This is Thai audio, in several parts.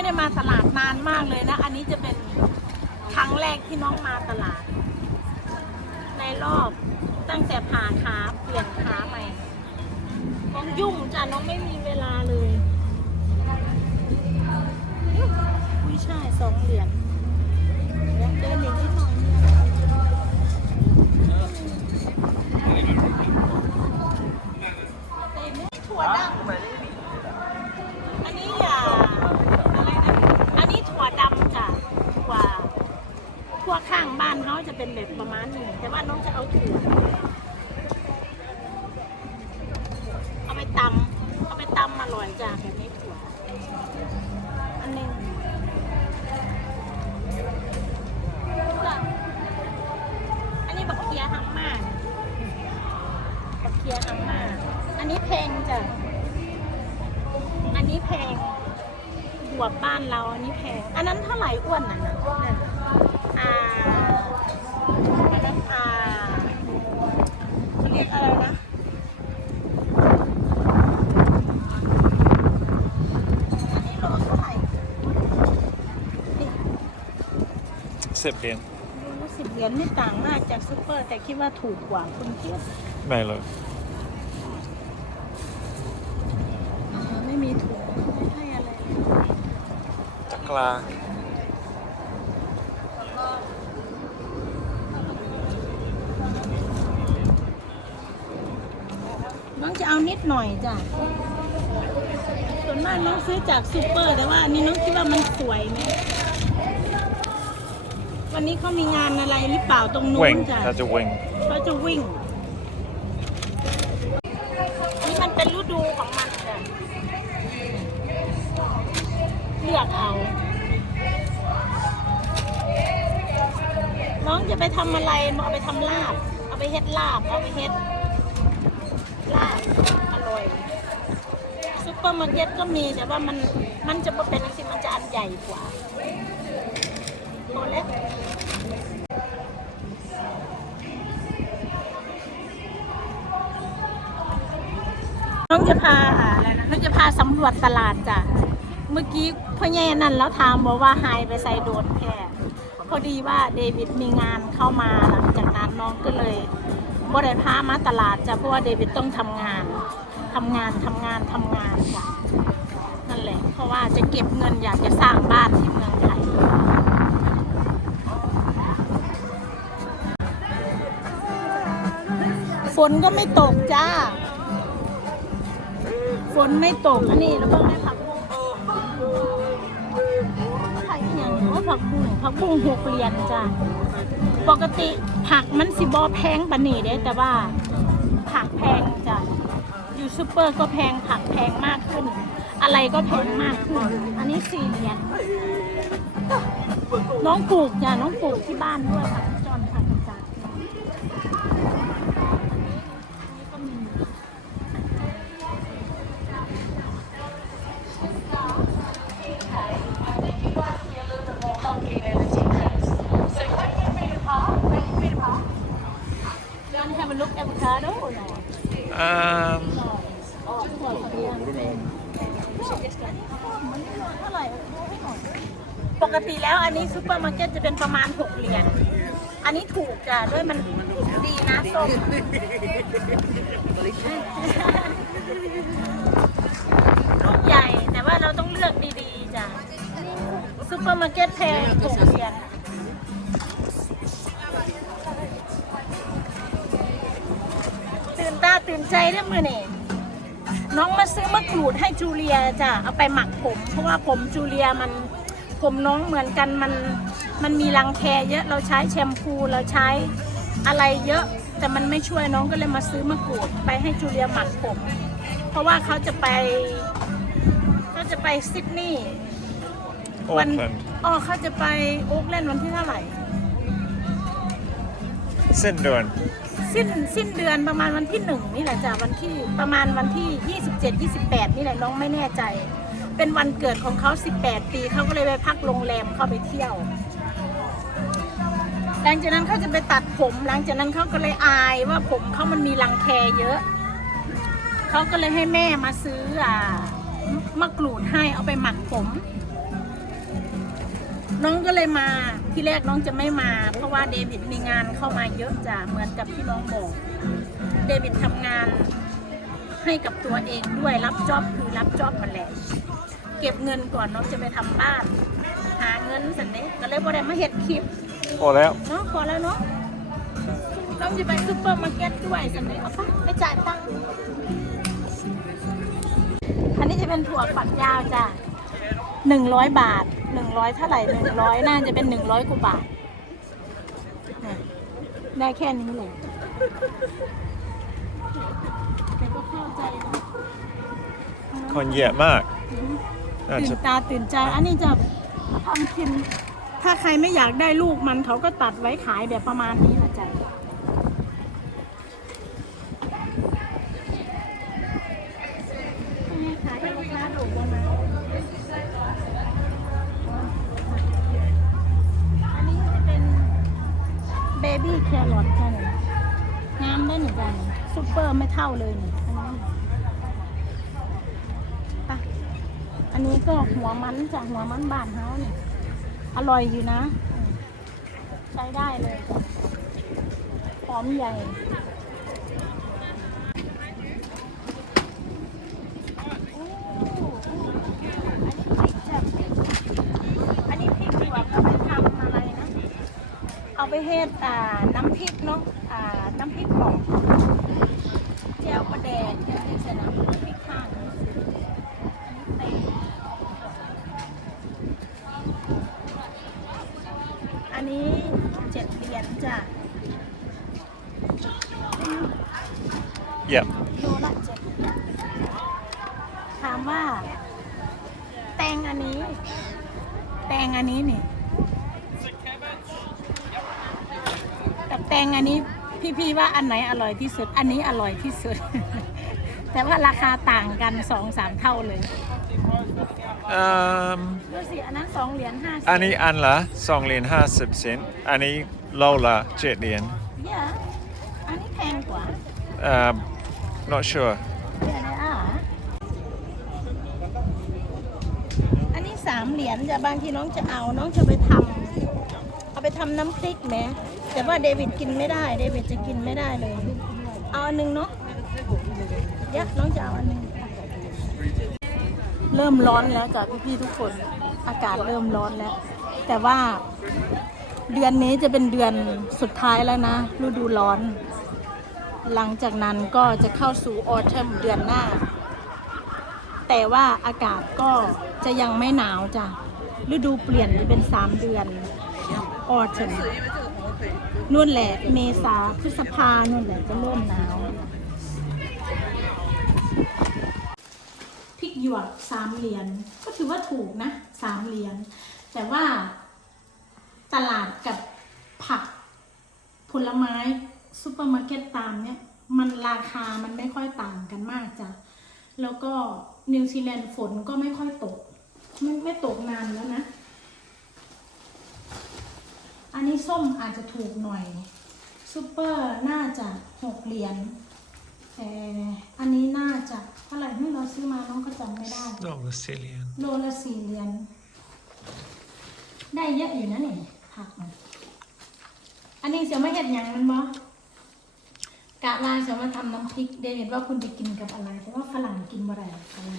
ไม่ได้มาตลาดนานมากเลยนะ อันนี้จะเป็นครั้งแรกที่น้องมาตลาด ในรอบตั้งแต่ผ่าขาเปลี่ยนขาใหม่น้องยุ่งจ้ะน้องไม่มีเวลาเลยอุ้ยใช่าสองเหรียญเดินอีกนิดหน่อยถั่วดำอันนี้อย่าอะไรนะอันนี้ถั่วดำจ้ะถั่วถั่วข้างบ้านเขาจะเป็นแบบประมาณนี้แต่ว่าน้องจะเอาถั่วเอาไปตำเอาไปตำอร่อยจ้ะแบบ สิบเหรียญโลสิบเหรียญไม่ต่างมากจากซูเปอร์ แต่คิดว่าถูกกว่าคุณคิดไม่เลยอ่าไม่มีถุงไม่ให้อะไรเลยจักรลาน้องจะเอานิดหน่อยจ้ะ ส่วนมากน้องซื้อจากซูเปอร์ แต่ว่าอันนี้น้องคิดว่ามันสวยไหม วันนี้เขามีงานอะไรหรือเปล่าตรงนู้เว่งนจ้ะถ้าจะเว่งเขาจะวิ่ง นี่มันเป็นฤดูของมันจ้ะเลือกเอา น้องจะไปทำอะไรน้องเอาไปทำลาบ เอาไปเฮ็ดลาบ เอาไปเฮ็ดลาบ อร่อยซุปเปอร์มาร์เก็ตก็มีแต่ว่ามันมันจะบ่เป็นสิมันจะอันใหญ่กว่าตัวเล็ก น้องจะพาอะไรนะน้องจะพาสำรวจตลาดจ้ะ เมื่อกี้พ่อแย่นั่นแล้วถามบอกว่าหายไปใส่โดนแค่พอดีว่าเดวิดมีงานเข้ามาหลังจากนั้นน้องก็เลยบ่ได้พามาตลาดจ้ะเพราะว่าเดวิดต้องทำงานทำงานทำงานทำงานจ้ะนั่นแหละเพราะว่าจะเก็บเงินอยากจะสร้างบ้านที่เมืองไทย นก็ไม่ตกจ้า ฝนไม่ตกอันนี้แล้วก็แม่ผักบุ้งผักอย่างว่าผักบุ้งผักบุ้งหกเหรียญจ้าปกติผักมันสิบอแพงปนนี้เด้แต่ว่า ผักแพงจ้ะอยู่ซูเปอร์ก็แพงผักแพงมากขึ้น อะไรก็แพงมากขึ้น อันนี้สี่เหรียญน้องปลูกจ้ะน้องปลูกที่บ้านด้วยผักจอนผักกระ look avocado or no? อ่าอ๋อถั่วฝักยาวเท่าไหร่ดูให้หน่อยปกติแล้วอันนี้ซูเปอร์มาร์เก็ตจะเป็นประมาณ 6 เหรียญ อันนี้ถูกจ้ะด้วยมันดีนะส้มลูกใหญ่แต่ว่าเราต้องเลือกดีๆจ้ะซูเปอร์มาร์เก็ตแพง6เหรียญ ใจเรื่องมือนี่น้องมาซื้อมะกรูดให้จูเลียจ้ะเอาไปหมักผม เพราะว่าผมจูเลียมันผมน้องเหมือนกันมันมันมีรังแคเยอะเราใช้แชมพูเราใช้อะไรเยอะแต่มันไม่ช่วยน้องก็เลยมาซื้อมะกรูดไปให้จูเลียหมักผม เพราะว่าเขาจะไปเขาจะไปซิดนีย์โอ๊วักแลนด์อ๋อเขาจะไปโอ๊กแลนด์วันที่เท่าไหร่ เส้นเดือน สิ้นสิ้นเดือนประมาณวันที่หนึ่งนี่แหละจ้ะวันที่ประมาณวันที่ 27 28 นี่แหละน้องไม่แน่ใจ เป็นวันเกิดของเขา 18 ปีเขาก็เลยไปพักโรงแรมเข้าไปเที่ยว หลังจากนั้นเขาจะไปตัดผม หลังจากนั้นเขาก็เลยอายว่าผมเขามันมีรังแคเยอะเขาก็เลยให้แม่มาซื้ออ่ามะกรูดให้เอาไปหมักผม น้องก็เลยมาที่แรกน้องจะไม่มา เพราะว่าเดวิดมีงานเข้ามาเยอะจ้ะเหมือนกับที่น้องบอกเดวิดทำงานให้กับตัวเองด้วยรับจ็อบคือรับจ็อบมันแหละเก็บเงินก่อนน้องจะไปทำบ้าน หาเงินเสร็จเลยก็เลยบ่ได้มาเห็ดคลิปพอแล้วเนาะพอแล้วเนาะน้องจะไปซุปเปอร์มาร์เก็ตด้วยเสร็จเลยเอาไปไปจ่ายตังค์อันนี้จะเป็นถั่วฝักยาวจ้ะ หนึ่งร้อยบาทหนึ่งร้อยเท่าไหร่หนึ่งร้อยน่าจะเป็นหนึ่งร้อยกว่าบาทเนี่ยได้แค่นี้เลยแต่ก็เข้าใจเนอะคนเยอะมากน่าตื่จะนตาตื่นใจ อันนี้จะทำกิน ถ้าใครไม่อยากได้ลูกมันเขาก็ตัดไว้ขายแบบประมาณนี้แหละจ้ะขายให้ลูกค้าถูกกว่านะอันนี้จะเป็น บี้แครอทจ้ะเนี่งามได้หนึ่งจ้ะเนี่ยซุปเปอร์ไม่เท่าเลยนี่อันนี้ไปอันนี้ก็หัวมันจากหัวมันบานเฮาเนี่ยอร่อยอยู่นะ ใช้ได้เลยจ้ะหอมใหญ่โอ้อันนี้พริกจ้ะพริกอันนี้พริกหยวกเอาไปทำอะไรนะ เอา ไปเฮ็ดอ่าน้ำพริกเนาะอ่าน้ำพริกของแจ่วปลาแดงแจ่วพริกใส่น้ำพริกข้างอันนี้เจ็ดเหรียญจ้ะเยอะโลละเจ็ดเหรียญถามว่า แตงอันนี้ แตงอันนี้นี่กับ แตงอันนี้พี่ๆว่าอันไหนอร่อยที่สุด อันนี้อร่อยที่สุด แต่ว่าราคาต่างกันสองสามเท่าเลยอืมดูสิอันนั้นสองเหรียญห้าสิบอันนี้อันละสองเหรียญห้าสิบเซนต์อันนี้โลละเจ็ดเหรียญเนี่ยอันนี้แพงกว่าอ่า not sure เดี๋ยวนะอะอันนี้สามเหรียญจะบางทีน้องจะเอาน้องจะไปทำเอาไปทำน้ำพริกแหม แต่ว่าเดวิดกินไม่ได้ เดวิดจะกินไม่ได้เลย เอาอันหนึงเนาะเดี๋ยวน้องจะเอาอันหนึง เริ่มร้อนแล้วจ้ะพี่ๆทุกคน อากาศเริ่มร้อนแล้ว แต่ว่าเดือนนี้จะเป็นเดือนสุดท้ายแล้วนะฤดูร้อน หลังจากนั้นก็จะเข้าสู่ออเทมเดือนหน้า แต่ว่าอากาศก็จะยังไม่หนาวจ้ะฤดูเปลี่ยนจะเป็นสามเดือนออเทม นู่นแหละเมษาพฤษภานู่นแหละจะเริ่มหนาวพริกหยวกสามเหรียญก็ถือว่าถูกนะสามเหรียญแต่ว่าตลาดกับผักผลไม้ซูเปอร์มาร์เก็ตตามเนี่ยมันราคามันไม่ค่อยต่างกันมากจ้ะแล้วก็นิวซีแลนด์ฝนก็ไม่ค่อยตก ไม่ไม่ตกนานแล้วนะ นนี้ส้มอาจจะถูกหน่อยซูเปอร์น่าจะหกเหรียญแต่อันนี้น่าจะเท่าไหร่ที่เราซื้อมาน้องก็จำไม่ได้ โลละสี่เหรียญโลละสี่เหรียญได้เยอะอยู่นะนี่ผักมันอันนี้เสียไม่เห็ดหยังมันบ่กะลาเสียมาทำน้ำพริกเดวิดว่าคุณจะกินกับอะไร แต่ว่าฝรั่งกินบ่ได้กะลา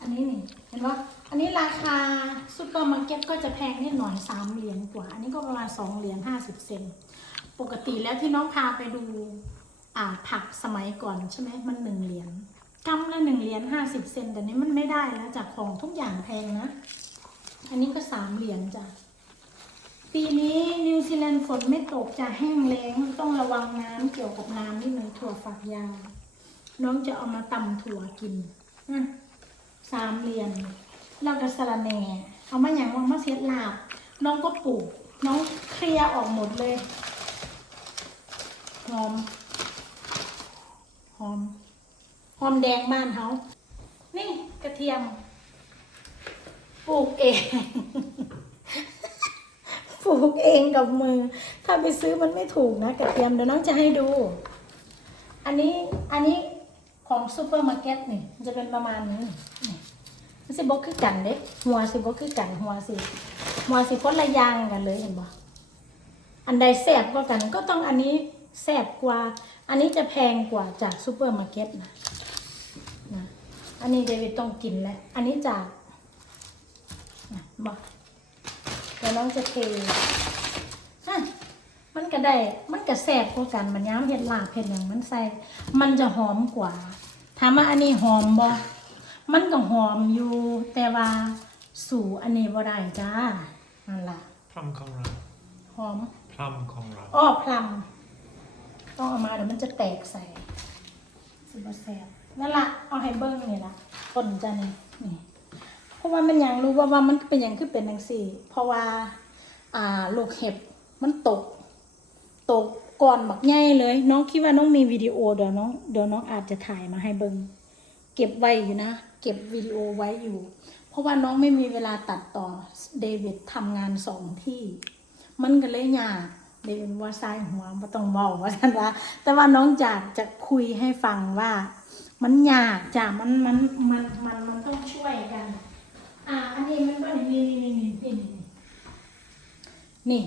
อันนี้นี่เห็นว่าอันนี้ราคาซุปเปอร์มาร์เก็ตก็จะแพงนิดหน่อยสามเหรียญกว่า อันนี้ก็ประมาณสองเหรียญห้าสิบเซนปกติแล้วที่น้องพาไปดูอ่าผักสมัยก่อนใช่ไหมมันหนึ่งเหรียญกำละหนึ่งเหรียญห้าสิบเซนแต่นี้มันไม่ได้แล้วจากของทุกอย่างแพงนะ อันนี้ก็สามเหรียญจ้ะปีนี้นิวซีแลนด์ฝนไม่ตกจะแห้งแล้งต้องระวังน้ำเกี่ยวกับน้ำนี่มันถั่วฝักยาวน้องจะเอามาตำถั่วกินอื สามเหรียญแล้วก็สะระแหน่เอามาอย่างว่ามาเซ็ตลาบ น้องก็ปลูก น้องเคลียร์ออกหมดเลย หอม หอม หอมแดงบ้านเขานี่กระเทียม ปลูกเอง ปลูกเองกับมือ ถ้าไปซื้อมันไม่ถูกนะกระเทียมเดี๋ยวน้องจะให้ดู อันนี้ อันนี้ของซูเปอร์มาร์เก็ตนี่ จะเป็นประมาณนี้นี่ มันสิบ่คือกันเด้หัวสิบ่คือกันหัวสิหัวสิคนละอย่างกันเลยเห็นบ่อันใดแซ่บกว่ากันก็ต้องอันนี้แซ่บกว่า อันนี้จะแพงกว่าจากซูเปอร์มาร์เก็ตนะนะอันนี้เดวิดต้องกินแล้วอันนี้จากนะบอกเดี๋ยวน้องจะเทอะมันก็ได้ มันก็แซ่บกว่ากัน มันย้ำเห็ดลาบเห็ดอย่างมันใส่ มันจะหอมกว่าถามว่าอันนี้หอมบ่ มันก็หอมอยู่แต่ว่าสู่อันนี้บ่ได้จ้านั่นล่ะพลัมของเราหอมพลัมของเราอ้อพลัมต้องเอามาเดี๋ยวมันจะแตกใส่สิบแซ่บนั่นล่ะเอาให้เบิ้งนี่ล่ะต้นจ้านี่นี่เพราะว่ามันยังรู้ว่าว่ามันเป็นอย่างคือเป็นจังซี่ เพราะว่าอ่าลูกเห็บมันตก ตกก่อนบักใหญ่เลย น้องคิดว่าน้องมีวิดีโอเดี๋ยวน้องเดี๋ยวน้องอาจจะถ่ายมาให้เบิงเก็บไว้อยู่นะ เก็บวิดีโอไว้อยู่ เพราะว่าน้องไม่มีเวลาตัดต่อเดวิดทำงานสองที่ มันก็เลยยากเดวิดว่าซ้ายหัวไม่ต้องเบาว่าท่านว่าแต่ว่าน้องอยากจะคุยให้ฟังว่า มันยากจ้ะมันมันมันมันมันต้องช่วยกัน อ่า อันนี้มันก็นี่นี่นี่นี่นี่นี่นี่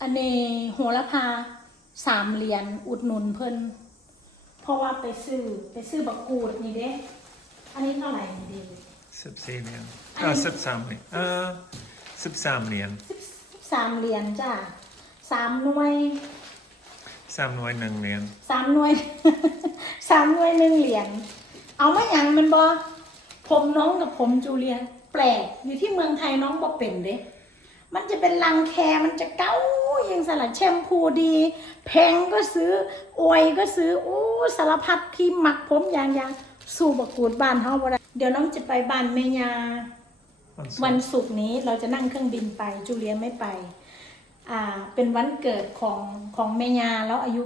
อันนี้โหระพาสามเหรียญอุดหนุนเพิ่นเพราะว่าไปซื้อไปซื้อบักกูดนี่เด้ อันนี้เท่าไหร่นี่เด้สิบสี่เหรียญอ่าสิบสามเหรียญเออสิบสามเหรียญสามเหรียญจ้ะสามหน่วยสามหน่วยหนึ่งเหรียญสามหน่วย สามหน่วยหนึ่งเหรียญเอามาอย่างมันบอผมน้องกับผมจูเลียแปลกอยู่ที่เมืองไทยน้องบ่เป็นเด้มันจะเป็นลังแคมันจะเก้าอย่างสลัดแชมพูดี แพงก็ซื้ออวยก็ซื้อโอ้สารพัดที่หมักผมอย่างอย่าง สู่บกูดบ้านเฮาบ่ได้เดี๋ยวน้องจะไปบ้านแม่ยา วันศุกร์นี้เราจะนั่งเครื่องบินไปจูเลียไม่ไป อ่า เป็นวันเกิดของของแม่ยาแล้วอายุ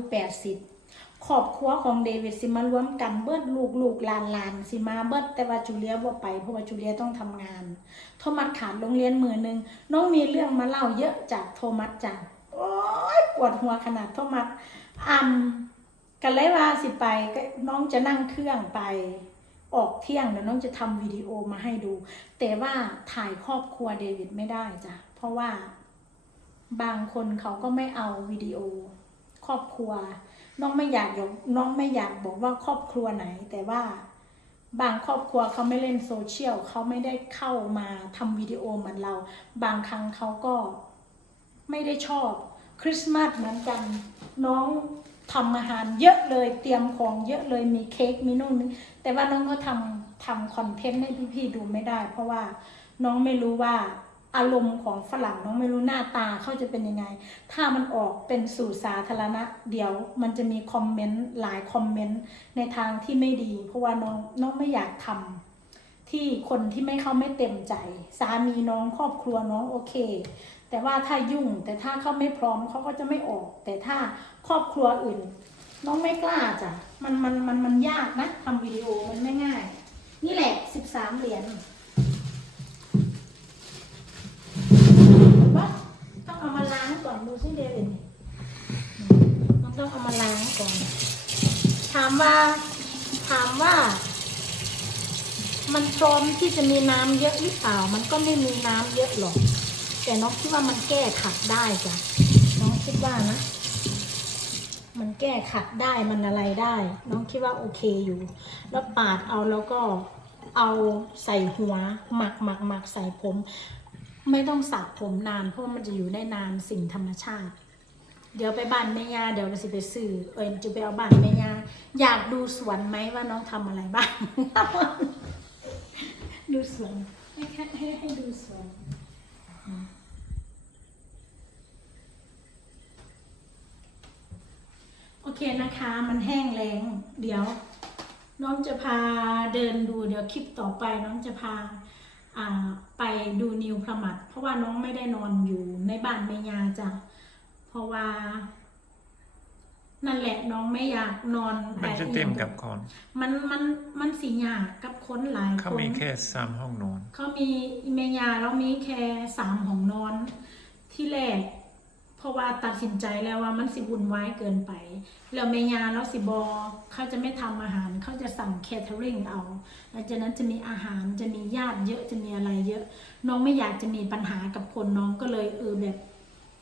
80ครอบครัวของเดวิดสิมารวมกันเบิดลูกลูกหลานหลานสิมาเบิดแต่ว่าจูเลียบ่ไปเพราะว่าจูเลียต้องทำงาน โทมัสขาดโรงเรียนมือหนึ่งน้องมีเรื่องมาเล่าเยอะจากโทมัสจังโอ้ยปวดหัวขนาดโทมัสอ่ำ กันเลยว่าสิไปก็น้องจะนั่งเครื่องไปออกเที่ยงเดี๋ยวน้องจะทำวิดีโอมาให้ดู แต่ว่าถ่ายครอบครัวเดวิดไม่ได้จ้ะเพราะว่าบางคนเขาก็ไม่เอาวิดีโอ ครอบครัว น้องไม่อยากยกน้องไม่อยากบอกว่าครอบครัวไหน แต่ว่าบางครอบครัวเขาไม่เล่นโซเชียลเขาไม่ได้เข้ามาทำวิดีโอเหมือนเรา บางครั้งเขาก็ไม่ได้ชอบคริสต์มาสเหมือนกันน้อง ทำอาหารเยอะเลยเตรียมของเยอะเลยมีเค้กมีนู่นมีแต่ว่าน้องก็ทำทำคอนเทนต์ให้พี่ๆดูไม่ได้ เพราะว่าน้องไม่รู้ว่าอารมณ์ของฝรั่งน้องไม่รู้หน้าตาเขาจะเป็นยังไง ถ้ามันออกเป็นสู่สาธารณะ เดี๋ยวมันจะมีคอมเมนต์หลายคอมเมนต์ในทางที่ไม่ดี เพราะว่าน้องน้องไม่อยากทำที่คนที่ไม่เข้าไม่เต็มใจ สามีน้องครอบครัวน้องโอเค แต่ว่าถ้ายุ่งแต่ถ้าเขาไม่พร้อมเขาก็จะไม่ออก แต่ถ้าครอบครัวอื่น น้องไม่กล้าจ้ะมันมันมันมันยากนะทำวิดีโอมันไม่ง่าย นี่แหละสิบสามเหรียญว่าต้องเอามาล้างก่อนดูสิเดวิดมันต้องเอามาล้างก่อน ถามว่าถามว่ามันพร้อมที่จะมีน้ำเยอะหรือเปล่า มันก็ไม่มีน้ำเยอะหรอก แต่น้องคิดว่ามันแก้ขัดได้จ้ะน้องคิดว่านะ มันแก้ขัดได้มันอะไรได้ น้องคิดว่าโอเคอยู่ แล้วปาดเอาแล้วก็เอาใส่หัวหมักหมักหมักใส่ผม ไม่ต้องสระผมนาน เพราะมันจะอยู่ได้นานสิ่งธรรมชาติ เดี๋ยวไปบ้านแม่ยาเดี๋ยวเราสิไปซื้อเอ็นจะไปเอาบ้านแม่ยาอยากดูสวนไหมว่าน้องทำอะไรบ้าง ดูสวนให้แค่ให้ให้ดูสวน โอเคนะคะ มันแห้งแล้งเดี๋ยว น้องจะพาเดินดูเดี๋ยวคลิปต่อไปน้องจะพาอ่าไปดูนิวพระมัด เพราะว่าน้องไม่ได้นอนอยู่ในบ้านแม่ยาจ้ะเพราะว่า นั่นแหละน้องไม่อยากนอนมันจะเต็มกับคนมันมันมันสีหยากกับคนหลายเขาคนมีแค่สามห้องนอนเขามีเมยาแล้วมีแค่สามของนอน ที่แรกพ ราะว่าตัดสินใจแล้วว่ามันสิวุ่นวายเกินไป แล้วเมยาแล้วสิบอเขาจะไม่ทำอาหารเขาจะสั่งเคทเทอริงเอาหลังจากนั้นจะมีอาหารจะมีญาติเยอะจะมีอะไรเยอะ น้องไม่อยากจะมีปัญหากับคนน้องก็เลยเออแบบ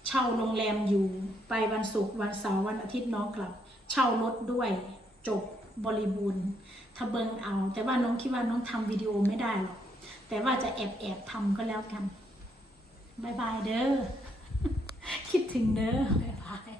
เช่าโรงแรมอยู่ ไปวันศุกร์วันเสาร์วันอาทิตย์น้องกลับ เช่ารถด้วยจบบริบูรณ์ถ้าเบิงเอา แต่ว่าน้องคิดว่าน้องทำวิดีโอไม่ได้หรอกแต่ว่าจะแอบแอบทำก็แล้วกันบายบายเด้อ คิดถึงเด้อบายบาย